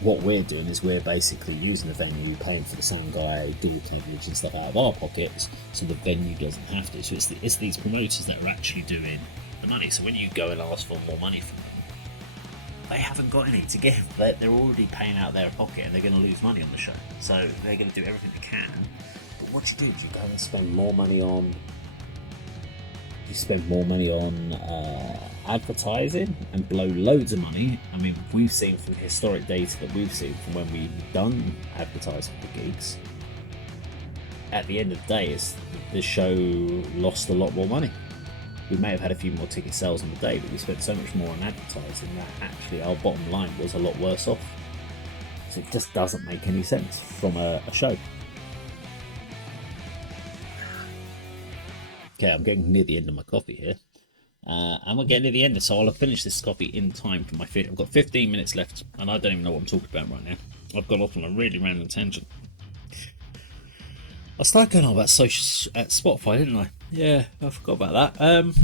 what we're doing is we're basically using the venue, paying for the sound guy, deal coverage and stuff out of our pockets, so the venue doesn't have to. So it's these promoters that are actually doing the money. So when you go and ask for more money from them, they haven't got any to give. They're already paying out of their pocket, and they're going to lose money on the show. So they're going to do everything they can. But what you do is you go and spend more money on. You spend more money on advertising and blow loads of money. I mean, we've seen from historic data that we've seen from when we've done advertising for gigs. At the end of the day, the show lost a lot more money. We may have had a few more ticket sales on the day, but we spent so much more on advertising that actually our bottom line was a lot worse off. So it just doesn't make any sense from a show. Okay, I'm getting near the end of my coffee here. And we're getting near the end, so I'll have finished this coffee in time for my fit. I've got 15 minutes left, and I don't even know what I'm talking about right now. I've gone off on a really random tangent. I started going on about social at Spotify, didn't I? Yeah, I forgot about that.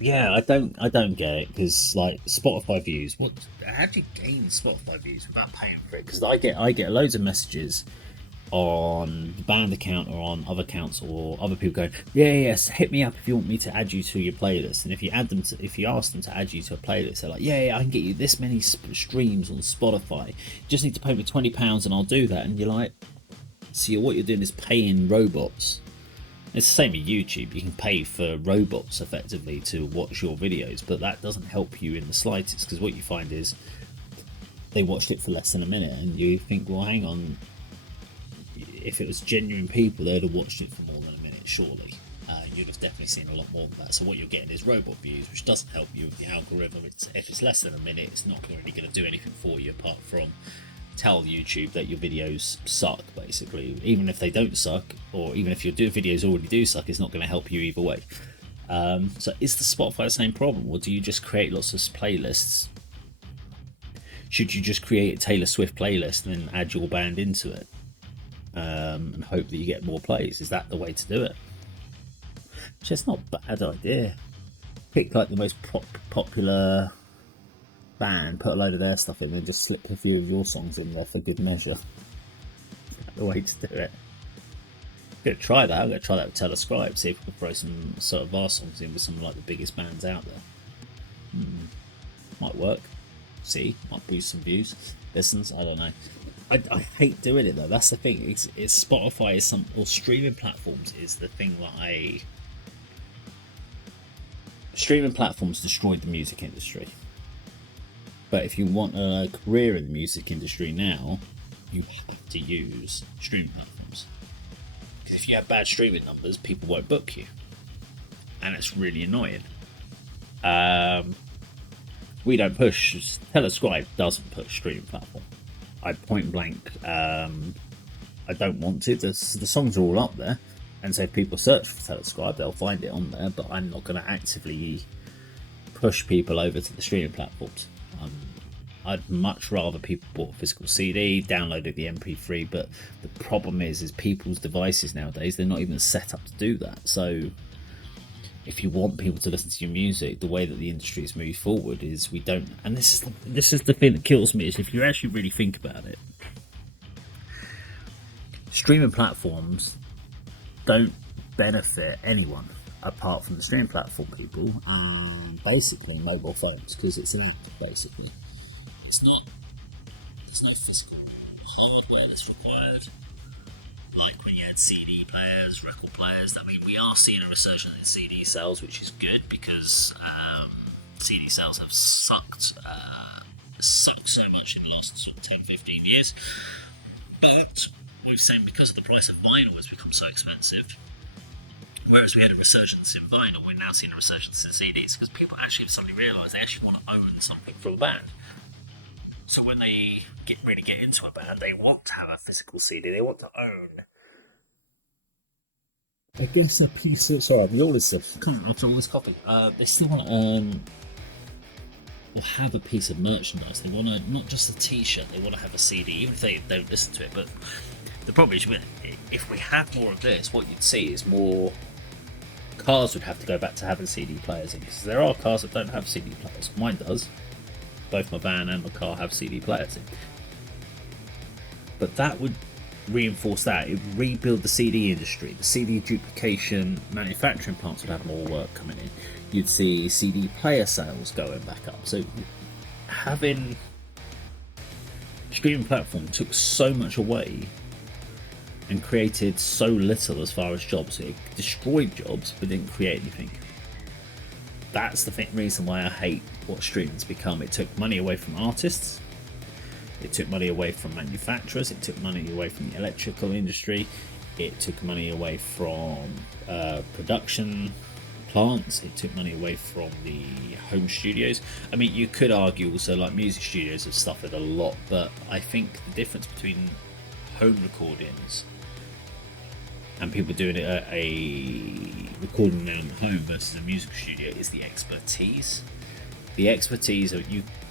Yeah, I don't get it, because like Spotify views. How do you gain Spotify views without paying for it? Because I get loads of messages on the band account or on other accounts, or other people going, yes, hit me up if you want me to add you to your playlist. And if you ask them to add you to a playlist, they're like, yeah, I can get you this many streams on Spotify. You just need to pay me £20 and I'll do that. And you're like, so what you're doing is paying robots. It's the same with YouTube. You can pay for robots effectively to watch your videos, but that doesn't help you in the slightest, because what you find is they watched it for less than a minute, and you think, well, hang on, if it was genuine people, they'd have watched it for more than a minute, surely. You'd have definitely seen a lot more than that. So what you're getting is robot views, which doesn't help you with the algorithm. If it's less than a minute, it's not really going to do anything for you apart from tell YouTube that your videos suck, basically. Even if they don't suck, or even if your videos already do suck, it's not going to help you either way. So is the Spotify the same problem, or do you just create lots of playlists? Should you just create a Taylor Swift playlist and then add your band into it, and hope that you get more plays? Is that the way to do it? Which is not a bad idea. Pick like the most popular band, put a load of their stuff in, and just slip a few of your songs in there for good measure. The way to do it. I'm going to try that. I'm going to try that with Telescribe, see if we can throw some sort of our songs in with some of like the biggest bands out there. Might work. See, might boost some views, listens. I don't know. I hate doing it though. That's the thing. It's Spotify is or streaming platforms is the thing that streaming platforms destroyed the music industry. But if you want a career in the music industry now, you have to use streaming platforms. Because if you have bad streaming numbers, people won't book you. And it's really annoying. We don't push. Telescribe doesn't push streaming platform. I point blank, I don't want to. The songs are all up there. And so if people search for Telescribe, they'll find it on there. But I'm not going to actively push people over to the streaming platforms. I'd much rather people bought a physical CD, downloaded the MP3, but the problem is people's devices nowadays, they're not even set up to do that. So if you want people to listen to your music, the way that the industry has moved forward is we don't, and this is the thing that kills me, is if you actually really think about it, streaming platforms don't benefit anyone apart from the streaming platform people and basically mobile phones, because it's an app basically. It's not physical hardware that's required, like when you had CD players, record players. I mean, we are seeing a resurgence in CD sales, which is good, because CD sales have sucked so much in the last sort of 10-15 years. But we've seen, because of the price of vinyl has become so expensive, whereas we had a resurgence in vinyl, we're now seeing a resurgence in CDs, because people actually suddenly realise they actually want to own something from a band. So when they really get into a band, they want to have a physical CD. They want to own, I guess, a piece of. Sorry, the all this stuff. Come on, after all this coffee. They still want to earn or have a piece of merchandise. They want to, not just a T-shirt. They want to have a CD, even if they don't listen to it. But the problem is, if we have more of this, what you'd see is more cars would have to go back to having CD players in, because there are cars that don't have CD players. Mine does. Both my van and my car have CD players in. But that would reinforce that. It would rebuild the CD industry. The CD duplication manufacturing plants would have more work coming in. You'd see CD player sales going back up. So having streaming platform took so much away and created so little as far as jobs. It destroyed jobs but didn't create anything. That's the reason why I hate what streaming's become. It took money away from artists, it took money away from manufacturers, it took money away from the electrical industry, it took money away from production plants, it took money away from the home studios. I mean, you could argue also like music studios have suffered a lot, but I think the difference between home recordings and people doing it at a recording down at home versus a music studio is the expertise. The expertise of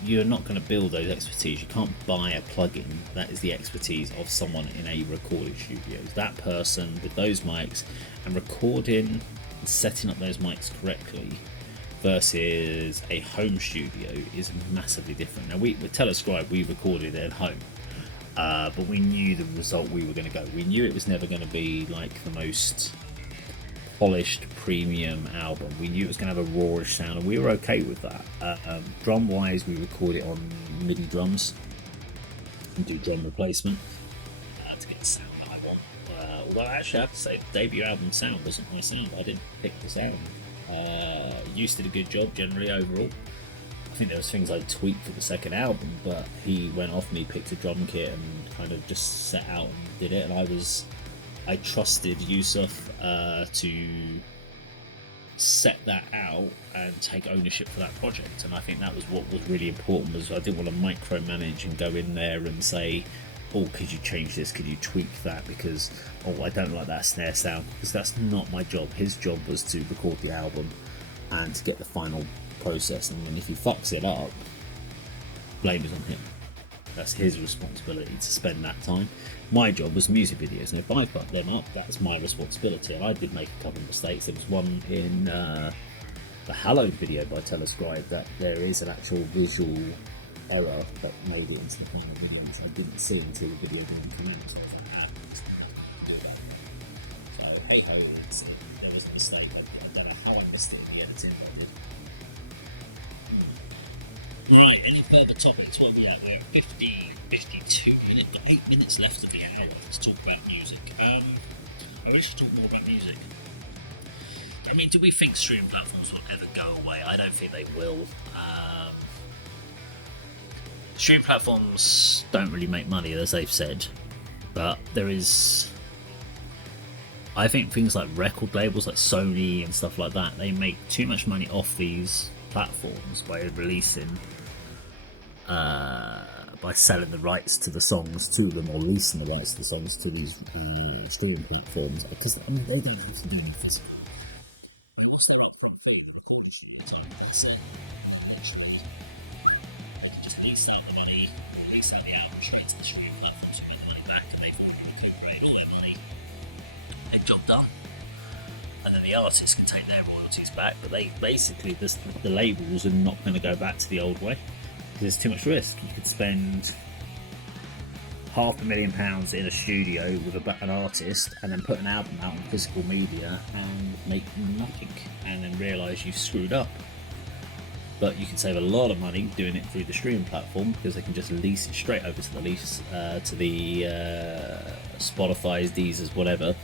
you're not going to build those expertise. You can't buy a plugin. That is the expertise of someone in a recording studio. That person with those mics and recording and setting up those mics correctly versus a home studio is massively different. Now with Telescribe we recorded it at home. But we knew the result we were going to go. We knew it was never going to be like the most polished premium album. We knew it was going to have a rawish sound, and we were okay with that. Drum wise, we record it on MIDI drums and do drum replacement to get the sound that I want. Although actually I have to say, the debut album sound wasn't my sound. I didn't pick this album. Used did a good job generally overall. I think there was things I tweaked for the second album, but he went off me, picked a drum kit and kind of just set out and did it, and I trusted Yusuf to set that out and take ownership for that project, and I think that was what was really important. Was I didn't want to micromanage and go in there and say, oh, could you change this, could you tweak that, because I don't like that snare sound, because that's not my job. His job was to record the album and to get the final process, and if he fucks it up, blame is on him. That's his responsibility to spend that time. My job was music videos, and if I fuck them up, that's my responsibility. And I did make a couple of mistakes. There was one in the Hallowed video by Telescribe that there is an actual visual error that made it into the final video, which I didn't see until the video came out. So hey ho, there was a mistake. I don't know how I missed it in the editing. Right, any further topics? What are we at? We're at 52 minutes, got 8 minutes left of the hour. Let's talk about music. I wish to talk more about music. I mean, do we think streaming platforms will ever go away? I don't think they will. Streaming platforms don't really make money, as they've said, but there is... I think things like record labels like Sony and stuff like that, they make too much money off these platforms by releasing by selling the rights to the songs to them, or leasing the rights to the songs to these streaming platforms, because I mean they don't have to do anything. What's their upfront fee? Just lease out the money, lease out the album straight to the streaming platforms to get the money back, and they've recuperated all their money. Good job done. And then the artists can take their royalties back, but they basically the labels are not going to go back to the old way. There's too much risk. You could spend £500,000 in a studio with an artist and then put an album out on physical media and make nothing, and then realise you've screwed up. But you can save a lot of money doing it through the streaming platform, because they can just lease it straight over to the Spotify's, Deezers, whatever,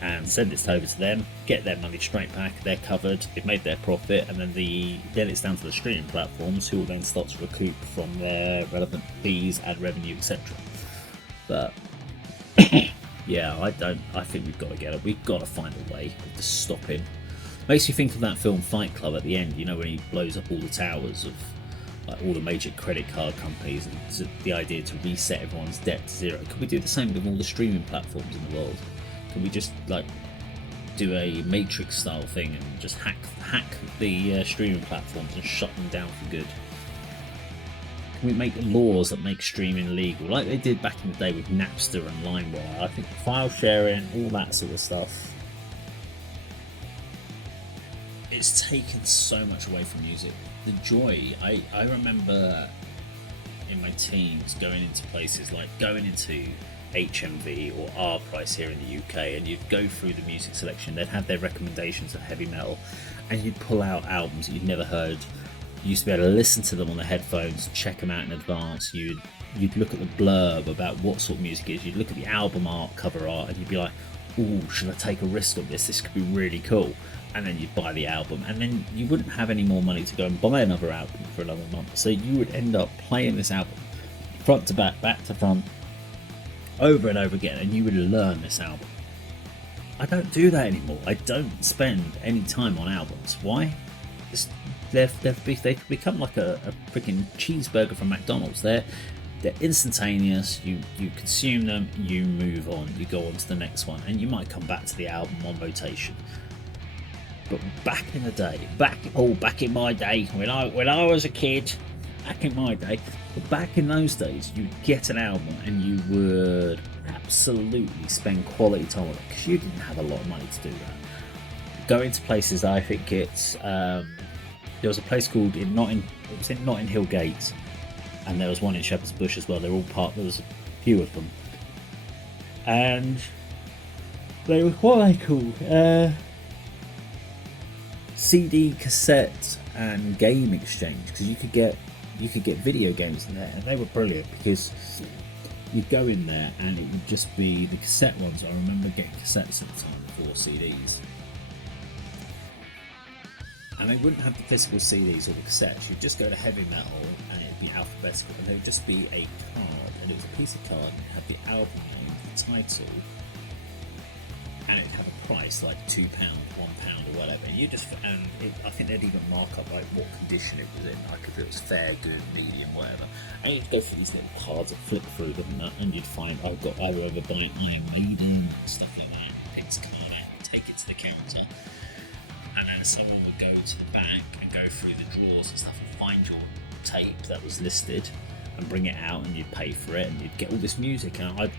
and send it over to them, get their money straight back, they're covered, they've made their profit, and then it's down to the streaming platforms, who will then start to recoup from their relevant fees, ad revenue, etc. But yeah, I think we've got to get it. We've got to find a way to stop him. Makes you think of that film Fight Club at the end, you know, when he blows up all the towers of like all the major credit card companies, and the idea to reset everyone's debt to zero. Could we do the same with all the streaming platforms in the world? Can we just like do a Matrix style thing and just hack the streaming platforms and shut them down for good? Can we make laws that make streaming legal, like they did back in the day with Napster and LimeWire? I think file sharing, all that sort of stuff. It's taken so much away from music. The joy, I remember in my teens going into places like going into HMV or R Price here in the UK, and you'd go through the music selection. They'd have their recommendations of heavy metal, and you'd pull out albums that you'd never heard You used to be able to listen to them on the headphones, check them out in advance. You'd look at the blurb about what sort of music it is. You'd look at the album art, cover art, and you'd be like, "Ooh, should I take a risk on this? This could be really cool." And then you'd buy the album, and then you wouldn't have any more money to go and buy another album for another month. So you would end up playing this album front to back, back to front, over and over again, and you would learn this album. I don't do that anymore. I don't spend any time on albums. Why? They've become like a freaking cheeseburger from McDonald's. They're instantaneous. You consume them, you move on, you go on to the next one, and you might come back to the album on rotation. But back in the day, back in my day, when I was a kid, back in my day, but back in those days, you'd get an album and you would absolutely spend quality time on it because you didn't have a lot of money to do that. Going to places, I think it's there was a place called in Notting Hill Gate, and there was one in Shepherd's Bush as well. They're all there was a few of them, and they were what are they called? CD, cassette, and game exchange, because you could get video games in there, and they were brilliant because you'd go in there and it would just be the cassette ones. I remember getting cassettes at the time before CDs. And they wouldn't have the physical CDs or the cassettes. You'd just go to heavy metal and it'd be alphabetical, and there'd just be a card, and it was a piece of card, and it had the album name, the title, and it'd have a price like £2, £1 or whatever. I think they'd even mark up like what condition it was in, like if it was fair, good, medium, whatever. And you'd go through these little cards and flip through them, and you'd find I remember buying Iron Maiden and stuff like that. Pick the card out and take it to the counter, and then someone would go to the back and go through the drawers and stuff and find your tape that was listed and bring it out, and you'd pay for it, and you'd get all this music. And I'd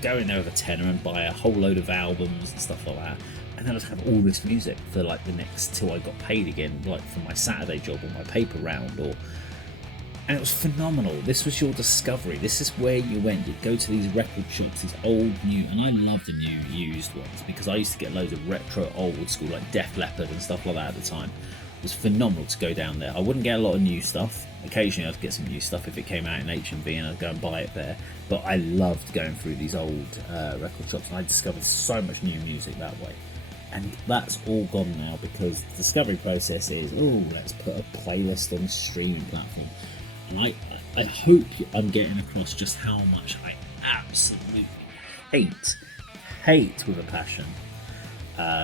go in there with a tenner and buy a whole load of albums and stuff like that, and then I'd have all this music for like the next till I got paid again, like for my Saturday job or my paper round, and it was phenomenal. This was your discovery. This is where you went. You'd go to these record shops, these old, new, and I love the new used ones because I used to get loads of retro old school like Def Leppard and stuff like that at the time. It was phenomenal to go down there. I wouldn't get a lot of new stuff. Occasionally I'd get some new stuff if it came out in HMV, and I'd go and buy it there. But I loved going through these old record shops, and I discovered so much new music that way. And that's all gone now because the discovery process is, let's put a playlist on a streaming platform. And I hope I'm getting across just how much I absolutely hate with a passion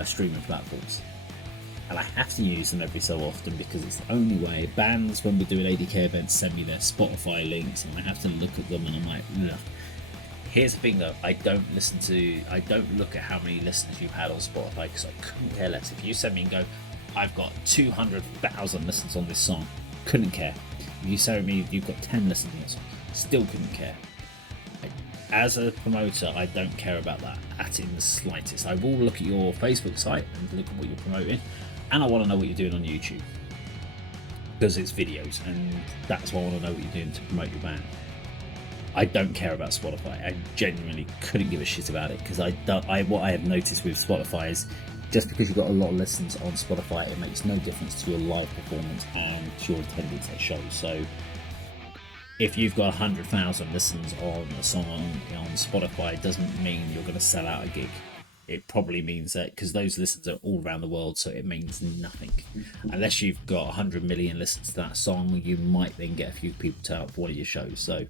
streaming platforms. And I have to use them every so often because it's the only way. Bands, when we're doing ADK events, send me their Spotify links, and I have to look at them, and I'm like, ugh. Here's the thing though, I don't look at how many listeners you've had on Spotify because I couldn't care less. If you send me and go, I've got 200,000 listens on this song, couldn't care. If you say to me you've got 10 listens on this song, still couldn't care. As a promoter, I don't care about that in the slightest. I will look at your Facebook site and look at what you're promoting, and I want to know what you're doing on YouTube because it's videos, and that's why I want to know what you're doing to promote your band. I don't care about Spotify. I genuinely couldn't give a shit about it because what I have noticed with Spotify is just because you've got a lot of listens on Spotify, it makes no difference to your live performance and to your attendance at shows. So if you've got 100,000 listens on a song on Spotify, it doesn't mean you're going to sell out a gig. It probably means that because those listens are all around the world, so it means nothing. Unless you've got 100 million listens to that song, you might then get a few people turn up for one of your shows. So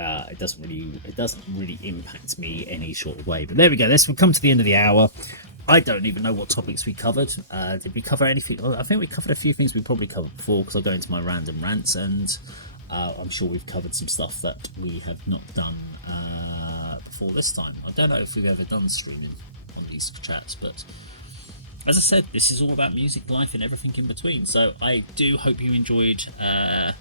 it doesn't really impact me any sort of way. But there we go. We've come to the end of the hour. I don't even know what topics we covered. Did we cover anything? I think we covered a few things we probably covered before because I'll go into my random rants, and I'm sure we've covered some stuff that we have not done before this time. I don't know if we've ever done streaming on these chats, but as I said, this is all about music, life, and everything in between. So I do hope you enjoyed the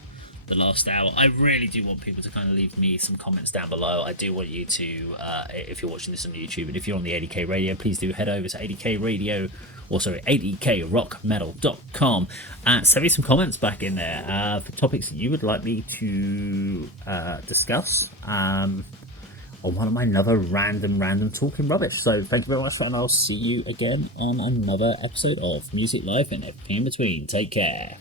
last hour. I really do want people to kind of leave me some comments down below. I do want you to, if you're watching this on YouTube and if you're on the ADK Radio, please do head over to adkrockmetal.com and send me some comments back in there for topics that you would like me to discuss on one of my another random talking rubbish. So thank you very much, and I'll see you again on another episode of Music Life and everything in between. Take care.